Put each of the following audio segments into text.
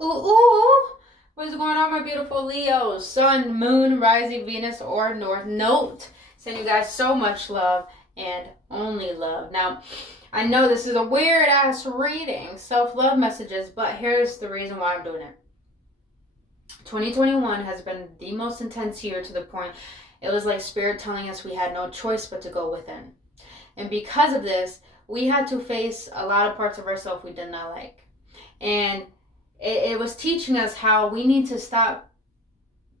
Ooh. What's going on, my beautiful Leos? Sun, moon, rising, Venus, or North Node. Send you guys so much love and only love. Now, I know this is a weird ass reading, self-love messages, but here's the reason why I'm doing it. 2021 has been the most intense year, to the point it was like spirit telling us we had no choice but to go within. And because of this, we had to face a lot of parts of ourselves we did not like. And it was teaching us how we need to stop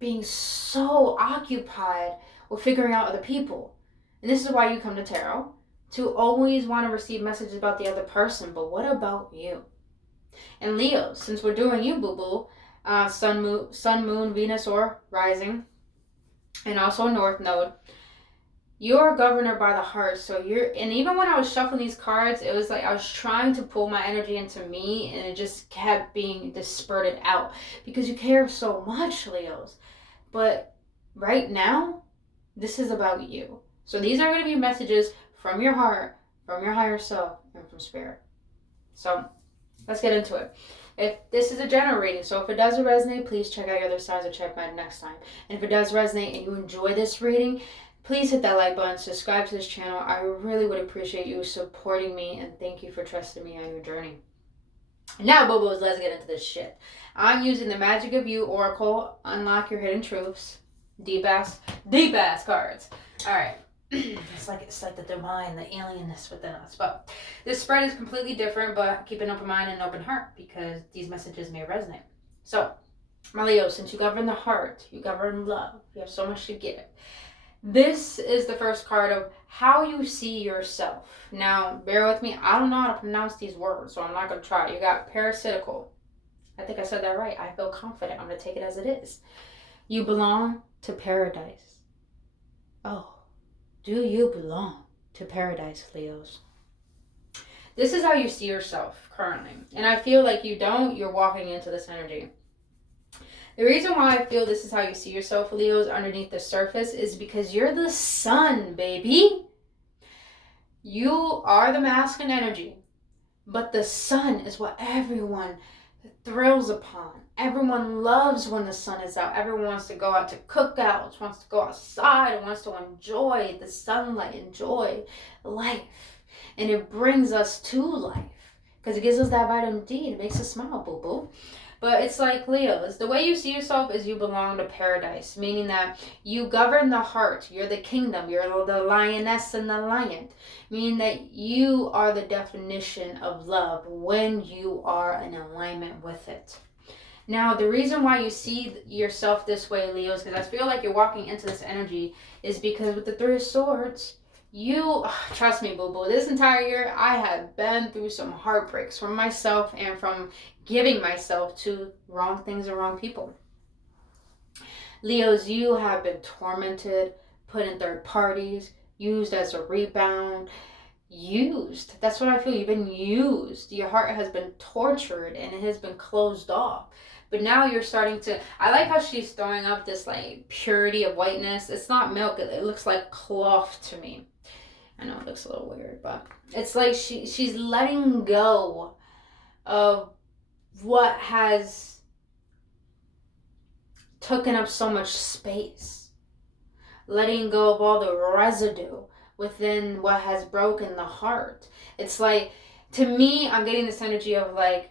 being so occupied with figuring out other people. And this is why you come to tarot, to always want to receive messages about the other person. But what about you? And Leo, since we're doing you, boo boo, sun, moon, Venus, or rising, and also North Node, you're a governor by the heart. So and even when I was shuffling these cards, it was like I was trying to pull my energy into me, and it just kept being dispersed out because you care so much, Leos. But right now, this is about you. So these are going to be messages from your heart, from your higher self, and from spirit. So let's get into it. If this is a general reading, so if it doesn't resonate, please check out your other signs or check mine next time. And if it does resonate and you enjoy this reading, please hit that like button, subscribe to this channel. I really would appreciate you supporting me, and thank you for trusting me on your journey. Now, boo-boos, let's get into this shit. I'm using the Magic of You Oracle, Unlock Your Hidden Truths. Deep ass cards. Alright. It's like the divine, the alienness within us. But this spread is completely different, but keep an open mind and an open heart because these messages may resonate. So, my Leo, since you govern the heart, you govern love, you have so much to give. This is the first card of how you see yourself. Now, bear with me. I don't know how to pronounce these words, so I'm not going to try. You got parasitical. I think I said that right. I feel confident. I'm going to take it as it is. You belong to paradise. Oh, do you belong to paradise, Leos? This is how you see yourself currently. And I feel like you don't. You're walking into this energy. The reason why I feel this is how you see yourself, Leos, underneath the surface is because you're the sun, baby. You are the masculine energy, but the sun is what everyone thrills upon. Everyone loves when the sun is out. Everyone wants to go out to cookouts, wants to go outside, and wants to enjoy the sunlight, enjoy life. And it brings us to life because it gives us that vitamin D. It makes us smile, boo-boo. But it's like, Leos, the way you see yourself is you belong to paradise, meaning that you govern the heart. You're the kingdom. You're the lioness and the lion, meaning that you are the definition of love when you are in alignment with it. Now, the reason why you see yourself this way, Leos, because I feel like you're walking into this energy, is because with the Three of Swords, trust me, boo-boo, this entire year, I have been through some heartbreaks from myself and from giving myself to wrong things and wrong people. Leos, you have been tormented, put in third parties, used as a rebound, used. That's what I feel. You've been used. Your heart has been tortured and it has been closed off. But now you're starting to, I like how she's throwing up this like purity of whiteness. It's not milk. It looks like cloth to me. I know it looks a little weird, but it's like she's letting go of what has taken up so much space. Letting go of all the residue within what has broken the heart. It's like, to me, I'm getting this energy of like,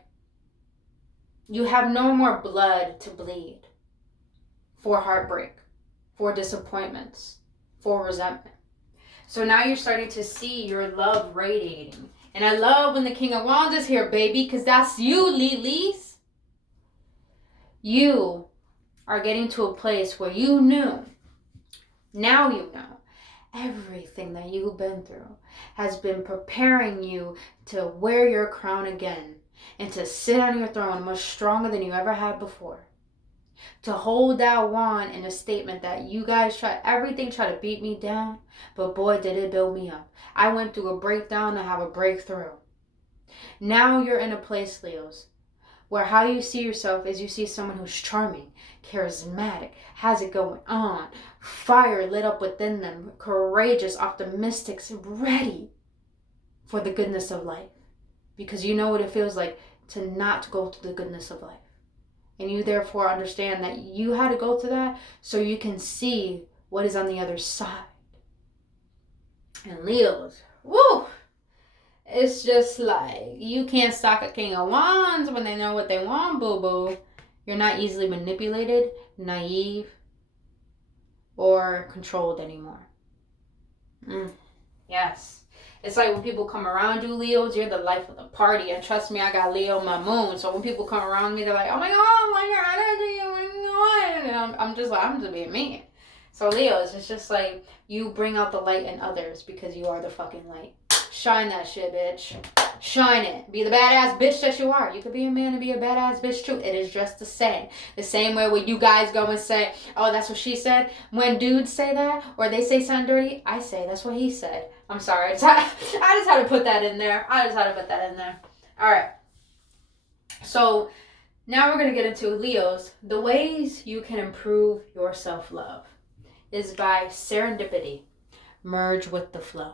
you have no more blood to bleed for heartbreak, for disappointments, for resentment. So now you're starting to see your love radiating. And I love when the King of Wands is here, baby, because that's you, Lilies. You are getting to a place where you knew, now you know, everything that you've been through has been preparing you to wear your crown again and to sit on your throne much stronger than you ever had before. To hold that wand in a statement that you guys try to beat me down, but boy, did it build me up. I went through a breakdown to have a breakthrough. Now you're in a place, Leos, where how you see yourself is you see someone who's charming, charismatic, has it going on, fire lit up within them, courageous, optimistic, ready for the goodness of life. Because you know what it feels like to not go through the goodness of life. And you therefore understand that you had to go through that so you can see what is on the other side. And Leos, woo! It's just like, you can't stalk a king of wands when they know what they want, boo-boo. You're not easily manipulated, naive, or controlled anymore. Yes. It's like when people come around you, Leos, you're the life of the party. And trust me, I got Leo in my moon. So when people come around me, they're like, oh my God, why your energy? And I'm just like, I'm just being me. So Leos, it's just like you bring out the light in others because you are the fucking light. Shine that shit, bitch. Shine it. Be the badass bitch that you are. You could be a man and be a badass bitch too. It is just the same. The same way when you guys go and say, oh, that's what she said. When dudes say that or they say something dirty, I say, that's what he said. I'm sorry. I just had to put that in there. All right. So now we're going to get into Leos. The ways you can improve your self-love is by serendipity. Merge with the flow.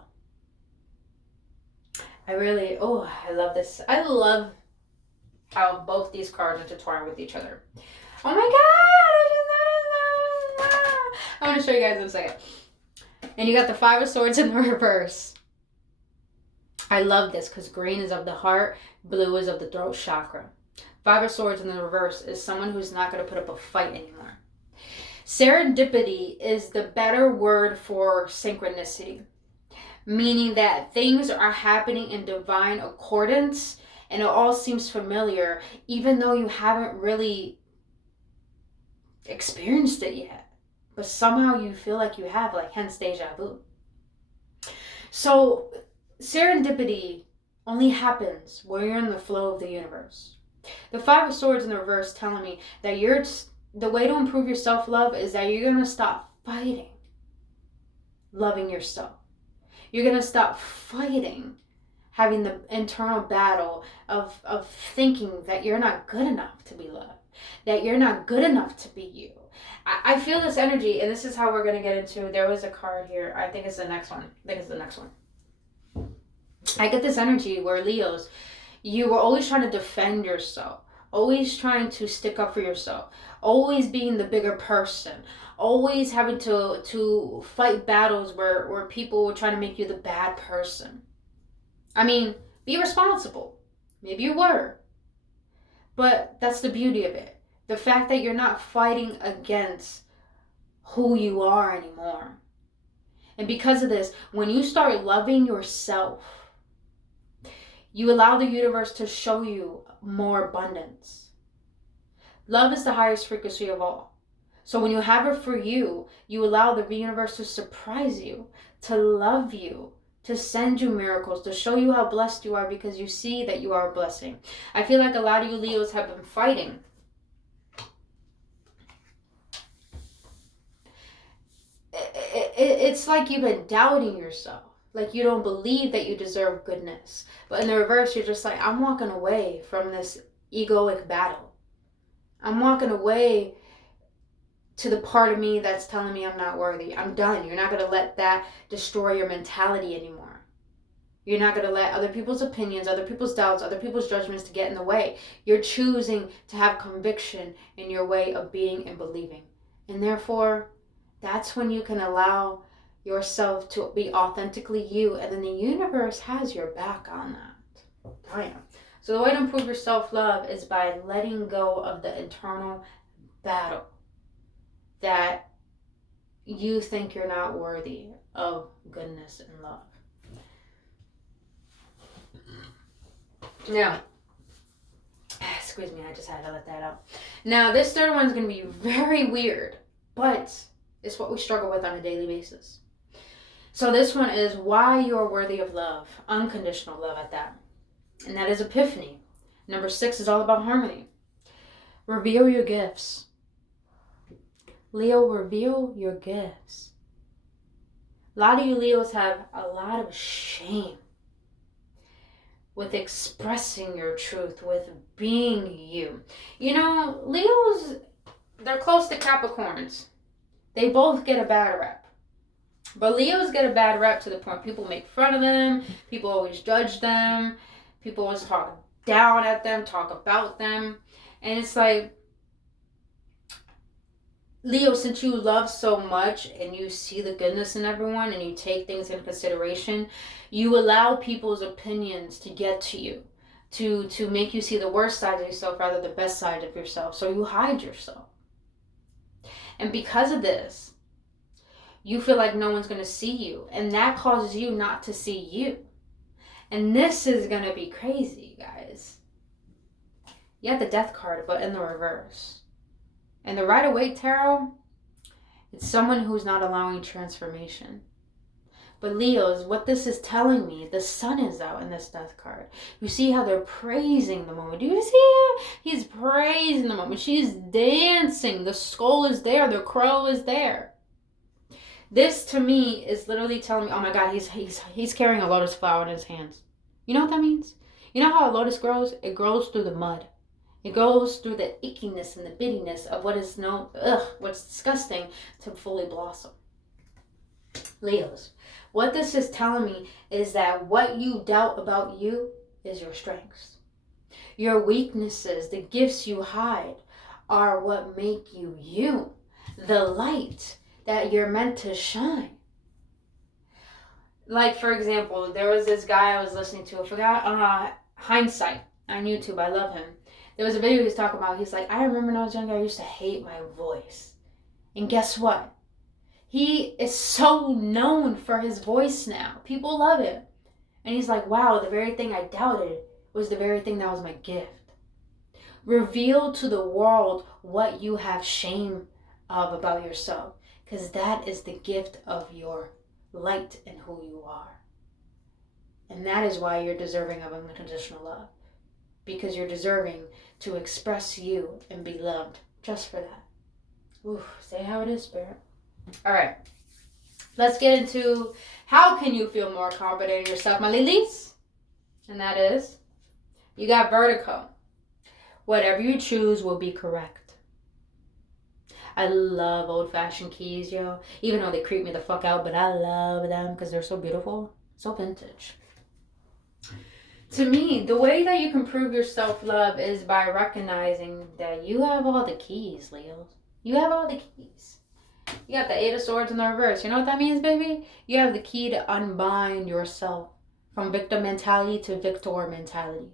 I love this. I love how both these cards intertwine with each other. Oh my God! I want to show you guys in a second. And you got the Five of Swords in the reverse. I love this because green is of the heart, blue is of the throat chakra. Five of Swords in the reverse is someone who's not going to put up a fight anymore. Serendipity is the better word for synchronicity. Meaning that things are happening in divine accordance and it all seems familiar even though you haven't really experienced it yet. But somehow you feel like you have, like hence deja vu. So serendipity only happens where you're in the flow of the universe. The Five of Swords in the reverse telling me that the way to improve your self-love is that you're going to stop fighting loving yourself. You're going to stop fighting, having the internal battle of thinking that you're not good enough to be loved, that you're not good enough to be you. I feel this energy, and this is how we're going to get into, there was a card here. I think it's the next one. I get this energy where Leos, you were always trying to defend yourself, always trying to stick up for yourself, always being the bigger person, always having to fight battles where people were trying to make you the bad person. I mean, be responsible. Maybe you were. But that's the beauty of it. The fact that you're not fighting against who you are anymore. And because of this, when you start loving yourself, you allow the universe to show you more abundance. Love is the highest frequency of all. So when you have it for you, you allow the universe to surprise you, to love you, to send you miracles, to show you how blessed you are because you see that you are a blessing. I feel like a lot of you Leos have been fighting. It's like you've been doubting yourself. Like you don't believe that you deserve goodness. But in the reverse, you're just like, I'm walking away from this egoic battle. I'm walking away to the part of me that's telling me I'm not worthy. I'm done. You're not going to let that destroy your mentality anymore. You're not going to let other people's opinions, other people's doubts, other people's judgments to get in the way. You're choosing to have conviction in your way of being and believing. And therefore, that's when you can allow yourself to be authentically you. And then the universe has your back on that. Damn. So the way to improve your self-love is by letting go of the internal battle that you think you're not worthy of goodness and love. Now, excuse me, I just had to let that out. Now, this third one is going to be very weird, but it's what we struggle with on a daily basis. So this one is why you are worthy of love, unconditional love at that. And that is epiphany. Number 6 is all about harmony. Reveal your gifts. Leo, reveal your gifts. A lot of you Leos have a lot of shame with expressing your truth, with being you. You know, Leos, they're close to Capricorns. They both get a bad rep. But Leos get a bad rep to the point people make fun of them, people always judge them, people always talk down at them, talk about them. And it's like, Leo, since you love so much and you see the goodness in everyone and you take things into consideration, you allow people's opinions to get to you, to make you see the worst side of yourself rather than the best side of yourself. So you hide yourself. And because of this, you feel like no one's going to see you. And that causes you not to see you. And this is going to be crazy, guys. You have the Death card, but in the reverse. And the Rider-Waite Tarot, it's someone who's not allowing transformation. But Leos, what this is telling me, the sun is out in this Death card. You see how they're praising the moment. Do you see him? He's praising the moment. She's dancing. The skull is there. The crow is there. This to me is literally telling me, oh my God, he's carrying a lotus flower in his hands. You know what that means? You know how a lotus grows? It grows through the mud. It goes through the ickiness and the bittiness of what is known, what's disgusting, to fully blossom. Leos, what this is telling me is that what you doubt about you is your strengths. Your weaknesses, the gifts you hide, are what make you you. The light that you're meant to shine. Like, for example, there was this guy I was listening to, I forgot, Hindsight on YouTube. I love him. There was a video he was talking about. He's like, I remember when I was younger, I used to hate my voice. And guess what? He is so known for his voice now. People love him. And he's like, wow, the very thing I doubted was the very thing that was my gift. Reveal to the world what you have shame of about yourself. Because that is the gift of your light and who you are. And that is why you're deserving of unconditional love. Because you're deserving to express you and be loved just for that. Ooh, say how it is, Spirit. All right. Let's get into how can you feel more confident in yourself, my lilies? And that is, you got vertigo. Whatever you choose will be correct. I love old-fashioned keys, yo. Even though they creep me the fuck out, but I love them because they're so beautiful. So vintage. To me, the way that you can prove your self-love is by recognizing that you have all the keys, Leo. You have all the keys. You got the Eight of Swords in the reverse. You know what that means, baby? You have the key to unbind yourself from victim mentality to victor mentality.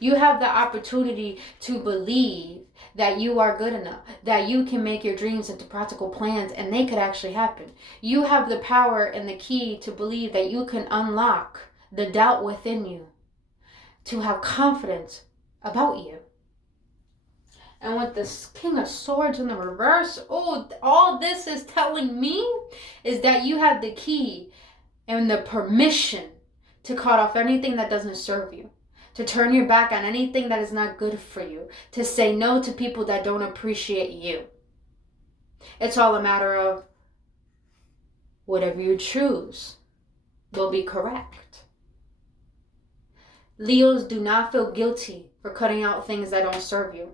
You have the opportunity to believe that you are good enough, that you can make your dreams into practical plans and they could actually happen. You have the power and the key to believe that you can unlock the doubt within you, to have confidence about you. And with this King of Swords in the reverse, all this is telling me is that you have the key and the permission to cut off anything that doesn't serve you, to turn your back on anything that is not good for you, to say no to people that don't appreciate you. It's all a matter of whatever you choose will be correct. Leos, do not feel guilty for cutting out things that don't serve you.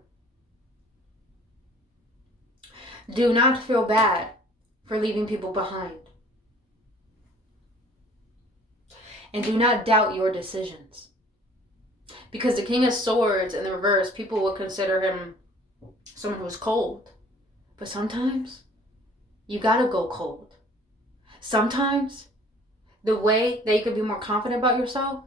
Do not feel bad for leaving people behind. And do not doubt your decisions. Because the King of Swords in the reverse, people will consider him someone who's cold. But sometimes you gotta go cold. Sometimes the way that you can be more confident about yourself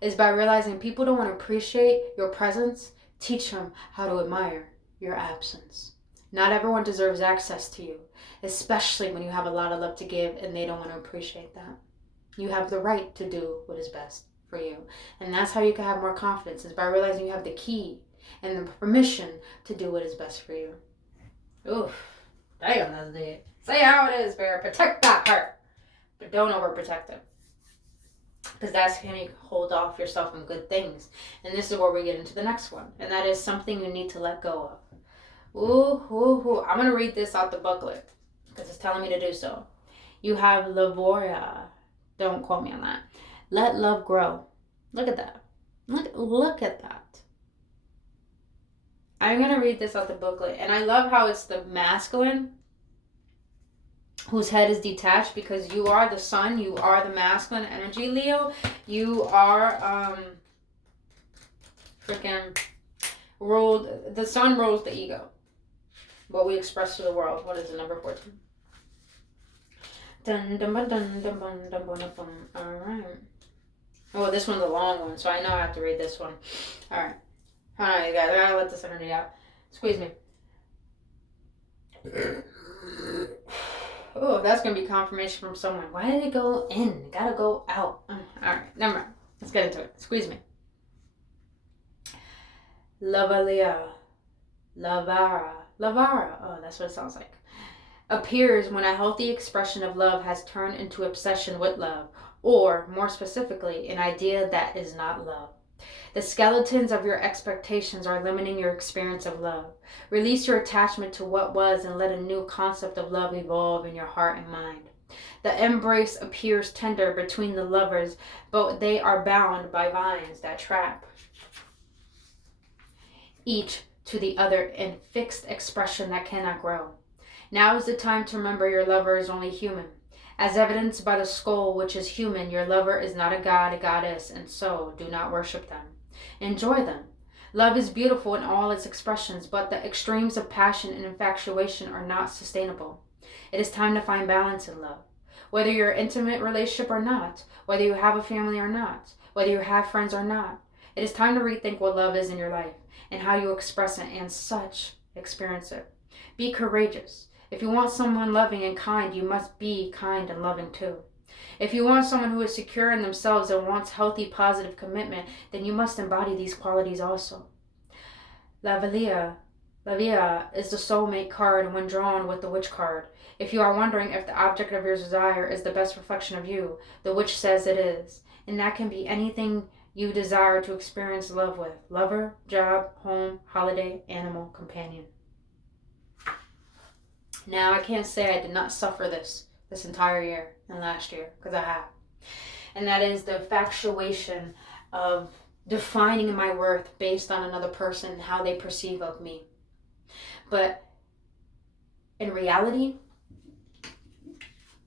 is by realizing people don't want to appreciate your presence. Teach them how to admire your absence. Not everyone deserves access to you, especially when you have a lot of love to give and they don't want to appreciate that. You have the right to do what is best for you. And that's how you can have more confidence, is by realizing you have the key and the permission to do what is best for you. Oof. Damn, that's deep. Say how it is, Bear. Protect that heart. But don't overprotect it. Because that's going to hold off yourself from good things. And this is where we get into the next one. And that is something you need to let go of. Ooh. I'm going to read this out the booklet because it's telling me to do so. You have Lavoria. Don't quote me on that. Let love grow. Look at that. Look at that. I'm going to read this out the booklet. And I love how it's the masculine whose head is detached, because you are the sun. You are the masculine energy, Leo. You are freaking ruled. The sun rules the ego. What we express to the world. What is it, number 14? Dun, dun, dun, dun, dun, dun, dun, dun, dun. All right. Oh, this one's a long one, so I know I have to read this one. All right. All right, you guys. I gotta let this energy out. Squeeze me. Oh, that's gonna be confirmation from someone. Why did it go in? It gotta go out. All right, never mind. Let's get into it. Squeeze me. Lavalia. Lavara. Lavara. Oh, that's what it sounds like. Appears when a healthy expression of love has turned into obsession with love, or, more specifically, an idea that is not love. The skeletons of your expectations are limiting your experience of love. Release your attachment to what was and let a new concept of love evolve in your heart and mind. The embrace appears tender between the lovers, but they are bound by vines that trap each to the other in fixed expression that cannot grow. Now is the time to remember your lover is only human. As evidenced by the skull, which is human, your lover is not a god, a goddess, and so do not worship them. Enjoy them. Love is beautiful in all its expressions, but the extremes of passion and infatuation are not sustainable. It is time to find balance in love. Whether you're in an intimate relationship or not, whether you have a family or not, whether you have friends or not, it is time to rethink what love is in your life and how you express it and such experience it. Be courageous. If you want someone loving and kind, you must be kind and loving too. If you want someone who is secure in themselves and wants healthy, positive commitment, then you must embody these qualities also. La Via is the soulmate card when drawn with the witch card. If you are wondering if the object of your desire is the best reflection of you, the witch says it is. And that can be anything you desire to experience love with. Lover, job, home, holiday, animal, companion. Now, I can't say I did not suffer this entire year and last year, because I have. And that is the infatuation of defining my worth based on another person and how they perceive of me. But in reality,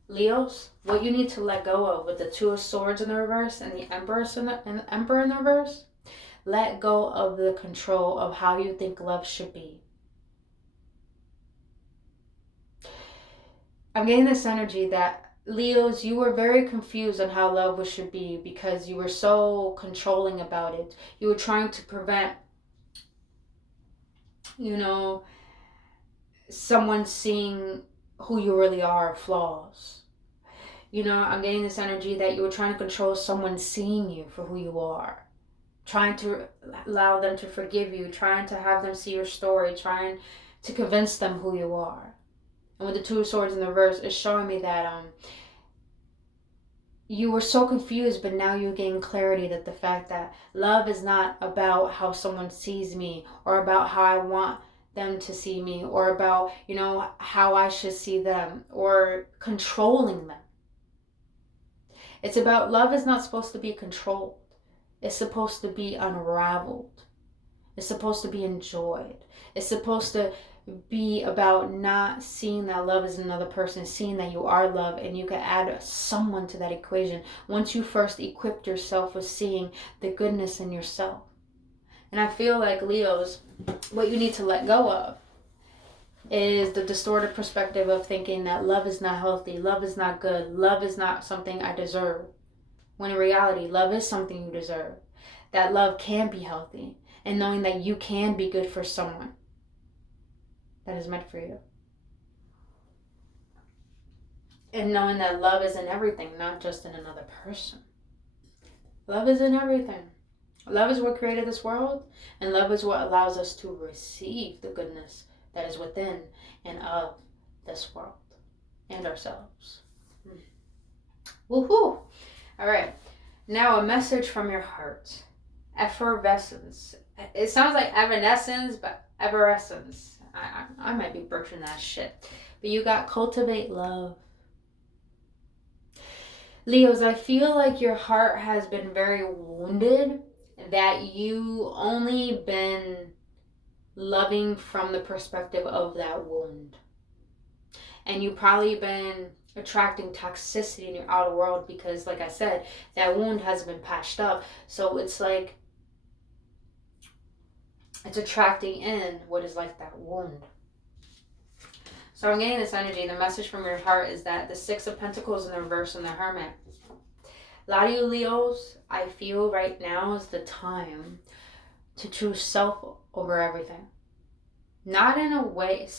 Leos, what you need to let go of with the Two of Swords in the reverse and the Emperor in the reverse, let go of the control of how you think love should be. I'm getting this energy that, Leos, you were very confused on how love should be because you were so controlling about it. You were trying to prevent, someone seeing who you really are, flaws. I'm getting this energy that you were trying to control someone seeing you for who you are. Trying to allow them to forgive you, trying to have them see your story, trying to convince them who you are. And with the Two of Swords in the reverse, it's showing me that you were so confused, but now you gain clarity that the fact that love is not about how someone sees me or about how I want them to see me or about, how I should see them or controlling them. It's about love is not supposed to be controlled. It's supposed to be unraveled. It's supposed to be enjoyed. It's supposed to be about not seeing that love is another person, seeing that you are love, and you can add someone to that equation once you first equipped yourself with seeing the goodness in yourself. And I feel like, Leos, what you need to let go of is the distorted perspective of thinking that love is not healthy, love is not good, love is not something I deserve. When in reality, love is something you deserve. That love can be healthy, and knowing that you can be good for someone that is meant for you. And knowing that love is in everything, not just in another person. Love is in everything. Love is what created this world, and love is what allows us to receive the goodness that is within and of this world and ourselves. Woohoo! All right. Now a message from your heart. Effervescence. It sounds like evanescence, but effervescence. I might be butchering that shit. But you got cultivate love. Leos, I feel like your heart has been very wounded, that you only been loving from the perspective of that wound. And you've probably been attracting toxicity in your outer world because, like I said, that wound has been patched up. So it's like it's attracting in what is like that wound. So I'm getting this energy. The message from your heart is that the Six of Pentacles in the reverse and the Hermit. A lot of you Leos, I feel right now is the time to choose self over everything. Not in a way.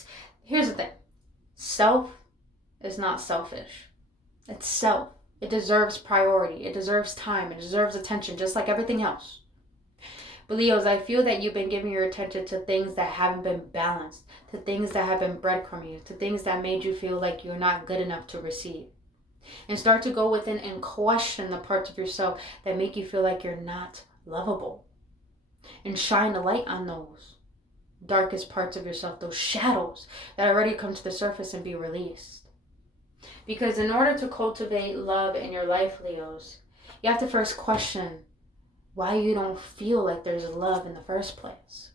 Here's the thing. Self is not selfish. It's self. It deserves priority. It deserves time. It deserves attention, just like everything else. But Leos, I feel that you've been giving your attention to things that haven't been balanced, to things that have been breadcrumbing, to things that made you feel like you're not good enough to receive. And start to go within and question the parts of yourself that make you feel like you're not lovable. And shine a light on those darkest parts of yourself, those shadows that already come to the surface and be released. Because in order to cultivate love in your life, Leos, you have to first question why you don't feel like there's love in the first place.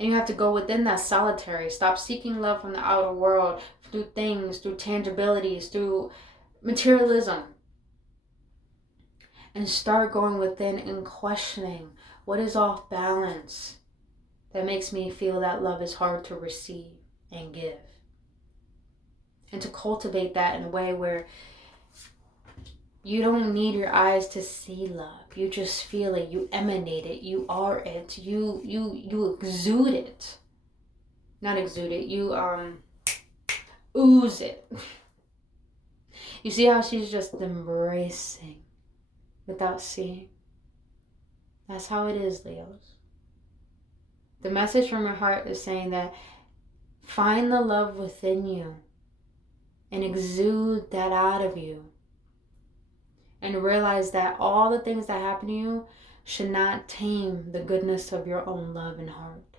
And you have to go within that solitary. Stop seeking love from the outer world, through things, through tangibilities, through materialism. And start going within and questioning what is off balance that makes me feel that love is hard to receive and give. And to cultivate that in a way where you don't need your eyes to see love. You just feel it. You emanate it. You are it. You exude it. Not exude it. You ooze it. You see how she's just embracing without seeing? That's how it is, Leos. The message from your heart is saying that find the love within you and exude that out of you. And realize that all the things that happen to you should not tame the goodness of your own love and heart.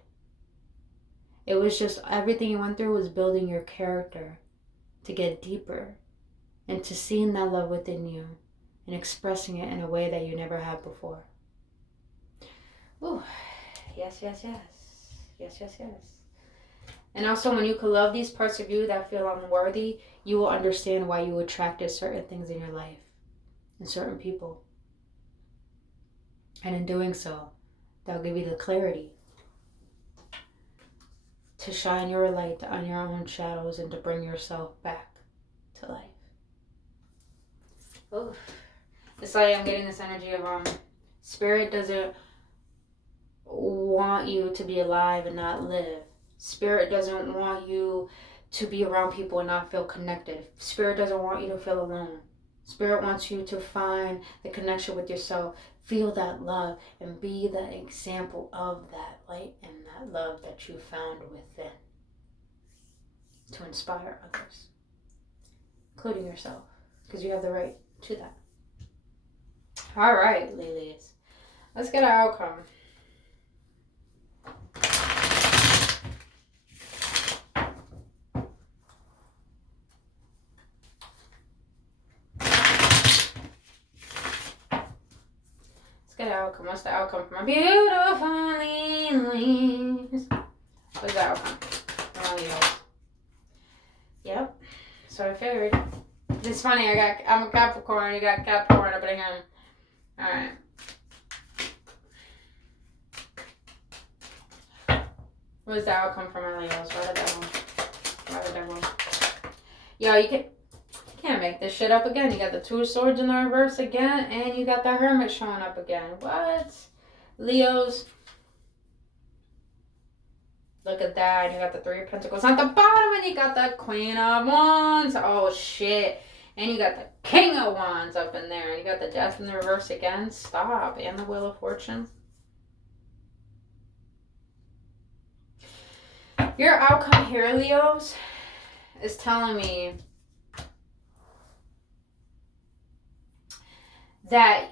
It was just everything you went through was building your character to get deeper and to seeing that love within you and expressing it in a way that you never had before. Ooh, yes, yes, yes. Yes, yes, yes. And also when you can love these parts of you that feel unworthy, you will understand why you attracted certain things in your life. And certain people. And in doing so, they'll give you the clarity to shine your light on your own shadows and to bring yourself back to life. Oof. It's like I'm getting this energy of Spirit doesn't want you to be alive and not live. Spirit doesn't want you to be around people and not feel connected. Spirit doesn't want you to feel alone. Spirit wants you to find the connection with yourself, feel that love, and be the example of that light and that love that you found within to inspire others, including yourself, because you have the right to that. All right, ladies, let's get our outcome. Outcome. What's the outcome for my beautiful ladies? What's the outcome? Yep. So I figured. It's funny. I'm a Capricorn. You got Capricorn up in here. All right. What's the outcome for my Leos? Why the devil? Why the devil? Yo, you can't make this shit up again. You got the Two of Swords in the reverse again, and you got the Hermit showing up again. What? Leos. Look at that. And you got the Three of Pentacles at the bottom, and you got the Queen of Wands. Oh, shit. And you got the King of Wands up in there. And you got the Death in the reverse again. Stop. And the Wheel of Fortune. Your outcome here, Leos, is telling me that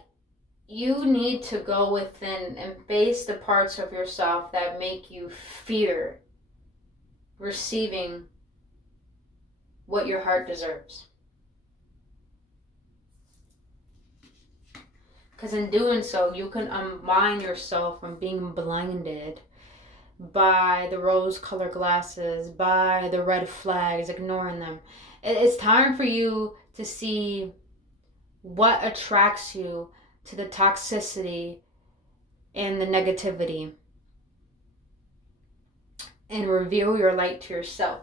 you need to go within and face the parts of yourself that make you fear receiving what your heart deserves. Because in doing so, you can unbind yourself from being blinded by the rose-colored glasses, by the red flags, ignoring them. It's time for you to see what attracts you to the toxicity and the negativity, and reveal your light to yourself.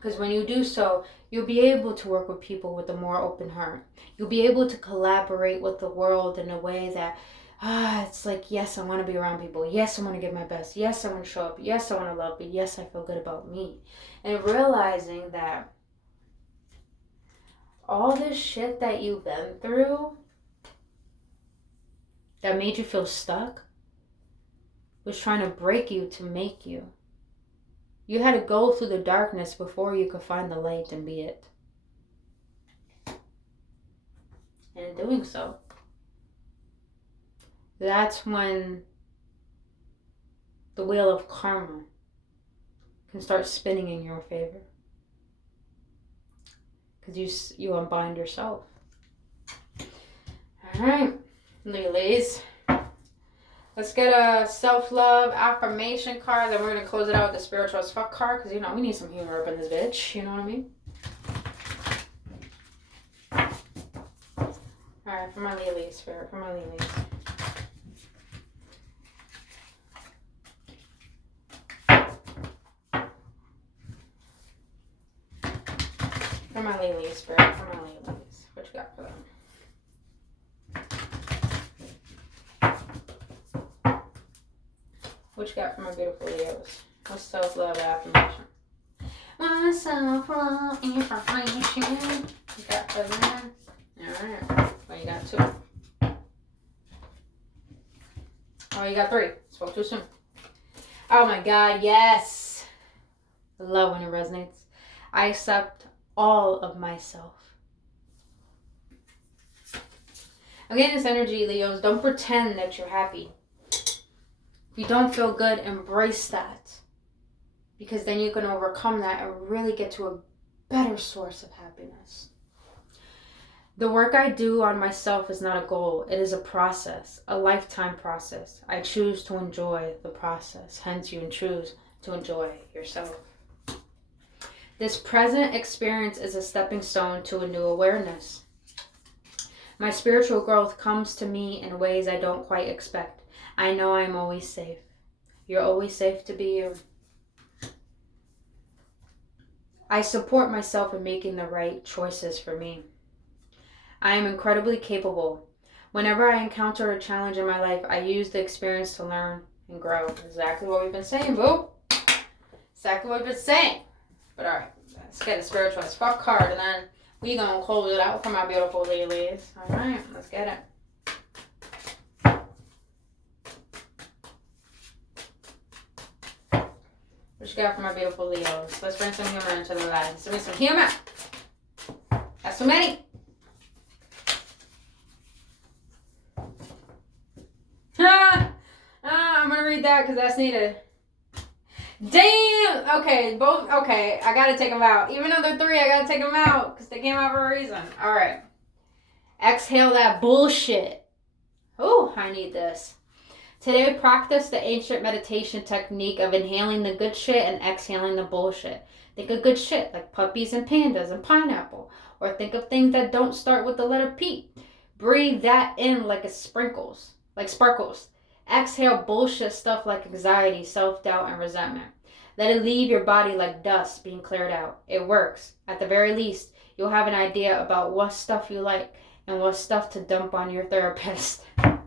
Because when you do so, you'll be able to work with people with a more open heart. You'll be able to collaborate with the world in a way that, it's like, yes, I want to be around people. Yes, I want to give my best. Yes, I want to show up. Yes, I want to love. But yes, I feel good about me. And realizing that all this shit that you've been through that made you feel stuck was trying to break you to make you. You had to go through the darkness before you could find the light and be it. And in doing so, that's when the wheel of karma can start spinning in your favor. Because you unbind yourself. Alright, lilies. Let's get a self-love affirmation card. Then we're going to close it out with the spiritual as fuck card. Because, we need some humor up in this bitch. You know what I mean? Alright, for my lilies, spirit. For my lilies. For my lilies, spirit. For my lilies. What you got for them? What you got for my beautiful Leos? What's self-love affirmation? What self-love affirmation? You got for them? Alright. Well, you got 2. Oh, you got 3. Spoke too soon. Oh my God, yes. I love when it resonates. I accept all of myself. I'm getting this energy, Leos. Don't pretend that you're happy. If you don't feel good, embrace that. Because then you can overcome that and really get to a better source of happiness. The work I do on myself is not a goal. It is a process, a lifetime process. I choose to enjoy the process. Hence, you choose to enjoy yourself. This present experience is a stepping stone to a new awareness. My spiritual growth comes to me in ways I don't quite expect. I know I'm always safe. You're always safe to be you. I support myself in making the right choices for me. I am incredibly capable. Whenever I encounter a challenge in my life, I use the experience to learn and grow. Exactly what we've been saying, boo. Exactly what we've been saying. But alright, let's get a spiritual as fuck card and then we gonna close it out for my beautiful ladies. Alright, let's get it. What you got for my beautiful Leos? Let's bring some humor into the light. Let's bring some humor. That's so many. I'm gonna read that because that's needed. Damn. Okay, both. Okay, I gotta take them out. Even though they're 3, I gotta take them out because they came out for a reason. All right. Exhale that bullshit. Oh, I need this. Today, practice the ancient meditation technique of inhaling the good shit and exhaling the bullshit. Think of good shit like puppies and pandas and pineapple. Or think of things that don't start with the letter P. Breathe that in like sparkles. Exhale bullshit stuff like anxiety, self-doubt, and resentment. Let it leave your body like dust being cleared out. It works. At the very least, you'll have an idea about what stuff you like and what stuff to dump on your therapist. I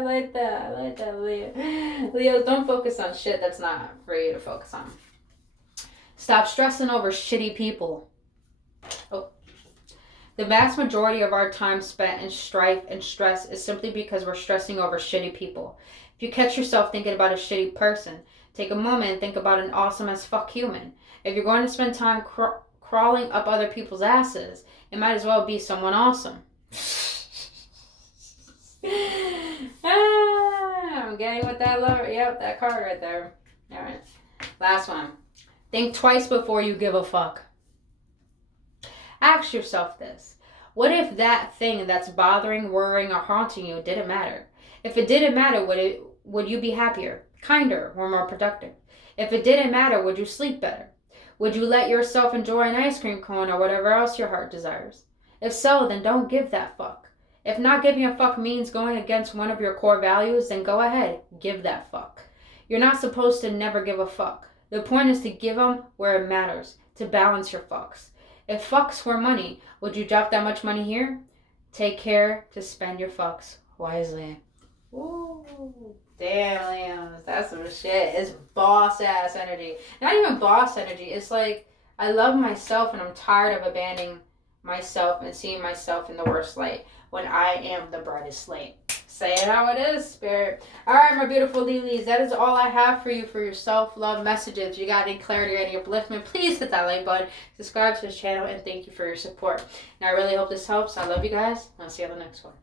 like that, Leo. Leos, don't focus on shit that's not for you to focus on. Stop stressing over shitty people. Oh. The vast majority of our time spent in strife and stress is simply because we're stressing over shitty people. If you catch yourself thinking about a shitty person, take a moment and think about an awesome as fuck human. If you're going to spend time crawling up other people's asses, it might as well be someone awesome. I'm getting with that lover. Yep, that card right there. All right. Last one. Think twice before you give a fuck. Ask yourself this. What if that thing that's bothering, worrying, or haunting you didn't matter? If it didn't matter, would you be happier, kinder, or more productive? If it didn't matter, would you sleep better? Would you let yourself enjoy an ice cream cone or whatever else your heart desires? If so, then don't give that fuck. If not giving a fuck means going against one of your core values, then go ahead, give that fuck. You're not supposed to never give a fuck. The point is to give them where it matters, to balance your fucks. If fucks were money, would you drop that much money here? Take care to spend your fucks wisely. Ooh, damn, Leos, that's some shit. It's boss ass energy. Not even boss energy. It's like I love myself and I'm tired of abandoning myself and seeing myself in the worst light when I am the brightest light. Say it how it is, Spirit. All right, my beautiful Lilies, that is all I have for you for your self-love messages. If you got any clarity or any upliftment, please hit that like button, subscribe to this channel, and thank you for your support. And I really hope this helps. I love you guys, and I'll see you on the next one.